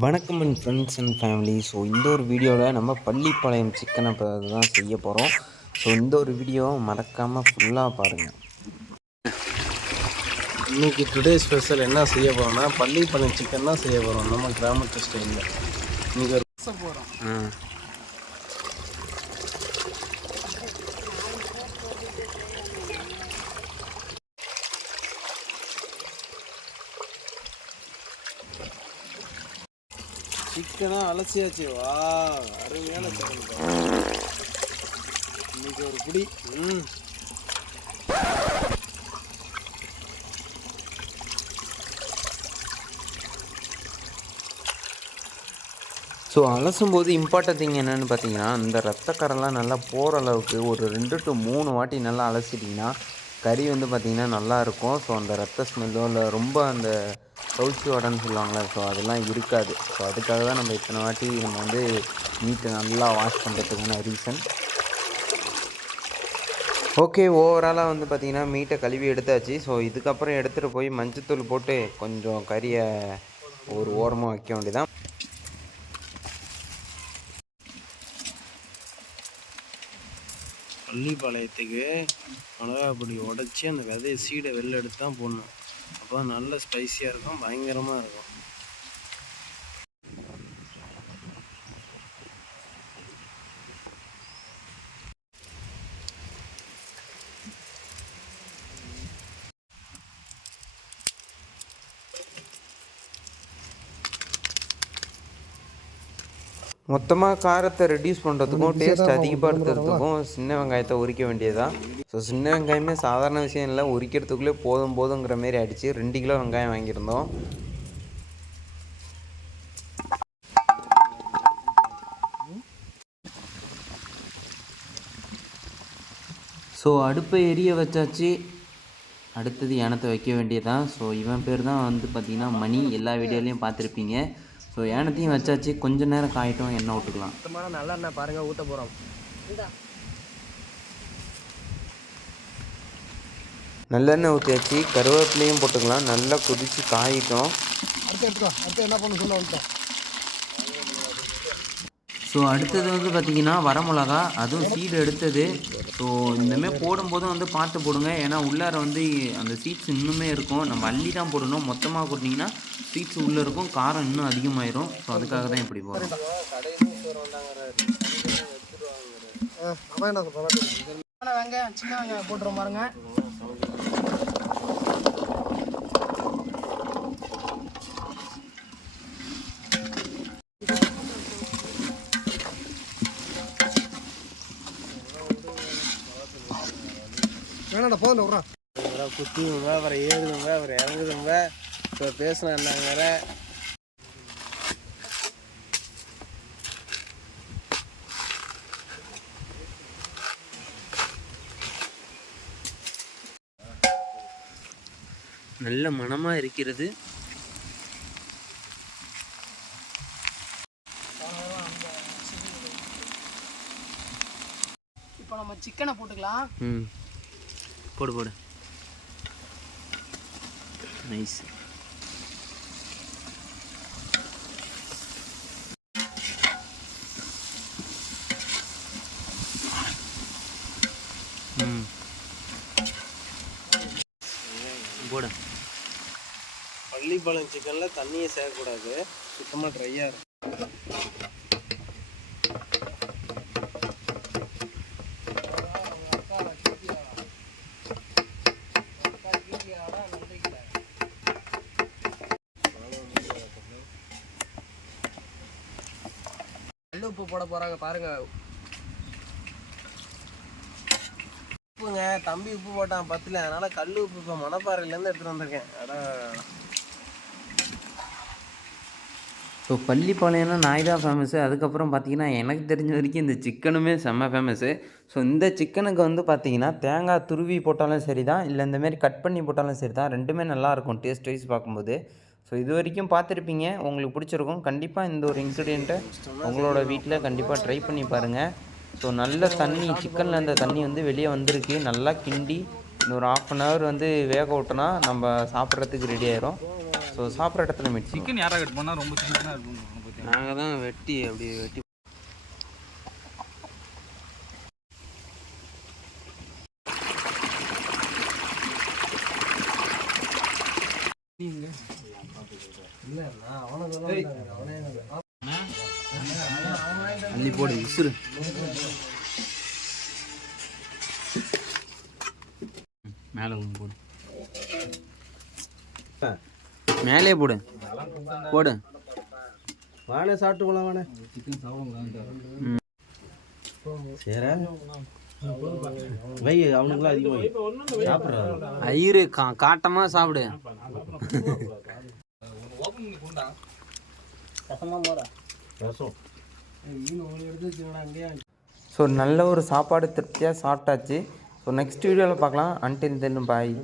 வணக்கம் and friends and family. So இந்த ஒரு வீடியோவில் நம்ம பள்ளிப்பாளையம் சிக்கனை தான் செய்ய போகிறோம். ஸோ இந்த ஒரு வீடியோவை மறக்காமல் ஃபுல்லாக பாருங்கள். இன்றைக்கி டுடே ஸ்பெஷல் என்ன செய்ய போகிறோம்னா பள்ளிப்பாளையம் சிக்கன் தான் செய்ய போகிறோம். நம்ம கிராமத்து ஸ்டைலில் இன்றைக்கி ஒரு போகிறோம். சிக்கனாக அலசியாச்சு. வா, அருமையான சிக்கன். இன்னைக்கு ஒரு பிடி. ஸோ அலசும்போது இம்பார்ட்டன்ட் திங் என்னென்னு பார்த்தீங்கன்னா, இந்த ரத்தக்கரெல்லாம் நல்லா போகிற அளவுக்கு ஒரு 2 to 3 வாட்டி நல்லா அலசிட்டிங்கன்னா கறி வந்து பார்த்திங்கன்னா நல்லாயிருக்கும். ஸோ அந்த ரத்த ஸ்மெல்லோ இல்லை ரொம்ப அந்த கவுச்சி வாடன்னு சொல்லுவாங்களே, ஸோ அதெல்லாம் இருக்காது. ஸோ அதுக்காக தான் நம்ம இத்தனை வாட்டி நம்ம வந்து மீட்டை நல்லா வாஷ் பண்ணுறதுக்கான ரீசன். ஓகே, ஓவராலாக வந்து பார்த்திங்கன்னா மீட்டை கழுவி எடுத்தாச்சு. ஸோ இதுக்கப்புறம் எடுத்துகிட்டு போய் மஞ்சத்தூள் போட்டு கொஞ்சம் கறியை ஒரு ஓரமாக வைக்க வேண்டியதான். பள்ளிப்பாளையத்துக்கு மிளகாப்பொடி உடச்சி அந்த விதையை சீடை வெளில எடுத்து தான் போடணும். அப்போ தான் நல்ல ஸ்பைஸியாக இருக்கும், பயங்கரமாக இருக்கும். மொத்தமாக காரத்தை ரெடியூஸ் பண்ணுறதுக்கும் டேஸ்ட் அதிகப்படுத்துறதுக்கும் சின்ன வெங்காயத்தை உரிக்க வேண்டியதுதான். ஸோ சின்ன வெங்காயமே சாதாரண விஷயம் இல்லை, உரிக்கிறதுக்குள்ளே போதுங்கிற மாரி ஆகிடுச்சு. 2 கிலோ வெங்காயம் வாங்கியிருந்தோம். ஸோ அடுப்பை எரிய வச்சாச்சு. அடுத்தது யானத்தை வைக்க வேண்டியதான். ஸோ இவன் பேர் தான் வந்து பார்த்திங்கன்னா மணி. எல்லா வீடியோலையும் பார்த்துருப்பீங்க. ஸோ ஏனத்தையும் வச்சாச்சு. கொஞ்சம் நேரம் காயிட்டும், எண்ணெய் விட்டுக்கலாம். நல்லா எண்ணெய் பாருங்கள், ஊற்ற போகிறோம். நல்லெண்ணெய் ஊற்றியாச்சு. கருவேப்பிலையும் போட்டுக்கலாம். நல்லா கொதித்து காயிட்டோம். அடுத்து என்ன பண்ண சொல்ல. ஸோ அடுத்தது வந்து பார்த்திங்கன்னா வரமிளகா, அதுவும் சீடு எடுத்தது. ஸோ இந்தமாதிரி போடும்போதும் வந்து பார்த்து போடுங்க, ஏன்னா உள்ளார வந்து அந்த சீட்ஸ் இன்னுமே இருக்கும். நம்ம அள்ளி தான் போடணும். மொத்தமாக போட்டிங்கன்னா சீட்ஸ் உள்ளே இருக்கும், காரம் இன்னும் அதிகமாயிரும். ஸோ அதுக்காக தான் இப்படி போகிறோம். வெங்காயம் சின்ன வெங்காயம் போட்டுரும் பாருங்க. வேணாடா போதும் விட்றா. குத்திங்க, அப்புறம் ஏறுதுங்க, அப்புறம் இறங்குதுங்க. இப்போ பேசினா என்னங்கிற நல்ல மணமாக இருக்கிறது. இப்போ நம்ம சிக்கனை போட்டுக்கலாம். போடு நைஸ். போடு. பள்ளிப்பாளையம் சிக்கனில் தண்ணியை சேர்க்கக்கூடாது, சுத்தமாக ட்ரையாக இருக்கும். கல் உப்பு போட போகிறாங்க பாருங்க. உப்புங்க, தம்பி உப்பு போட்டான் பத்தில், அதனால் கல் உப்பு இப்போ மணப்பாறையிலேருந்து எடுத்துகிட்டு வந்திருக்கேன். ஸோ பள்ளிப்பாளையம்னா நாய் தான் ஃபேமஸ்ஸு. அதுக்கப்புறம் பார்த்திங்கன்னா எனக்கு தெரிஞ்ச வரைக்கும் இந்த சிக்கனுமே செம்ம ஃபேமஸ்ஸு. ஸோ இந்த சிக்கனுக்கு வந்து பார்த்திங்கன்னா தேங்காய் துருவி போட்டாலும் சரி தான், இல்லை இந்தமாரி கட் பண்ணி போட்டாலும் சரி தான், ரெண்டுமே நல்லாயிருக்கும் டேஸ்ட் வைஸ் பார்க்கும்போது. ஸோ இது வரைக்கும் பார்த்துருப்பீங்க, உங்களுக்கு பிடிச்சிருக்கும். கண்டிப்பாக இந்த ஒரு இன்க்ரீடியண்ட்டை உங்களோட வீட்டில் கண்டிப்பாக ட்ரை பண்ணி பாருங்கள். ஸோ நல்ல தண்ணி, சிக்கனில் அந்த தண்ணி வந்து வெளியே வந்திருக்கு. நல்லா கிண்டி இன்னொரு 1/2 hour வந்து வேக விட்டோன்னா நம்ம சாப்பிட்றதுக்கு ரெடி ஆயிரும். ஸோ சாப்பிட்ற இடத்துல மீட் சிக்கன் யாராக கட் பண்ணால் ரொம்ப சிக்கனாக இருக்கும். நாங்கள் தான் வெட்டி அப்படி வெட்டி அள்ளி போடு விசிறு. மேலே ஒன்று போடு, மேலே போடு போடு. வானே சாப்பிட்டு போகலாம் வானே. சிக்கன் சாப்பிட சரி வை, அவனுக்குலாம் அதிகம் வை, சாப்பிட்றாங்க. ஐயரு காட்டமாக சாப்பிடு. ரசம் ஸோ நல்ல ஒரு சாப்பாடு திருப்தியாக சாப்பிட்டாச்சு. ஸோ நெக்ஸ்ட் வீடியோவில் பார்க்கலாம். அன்டில் தென் பாய்.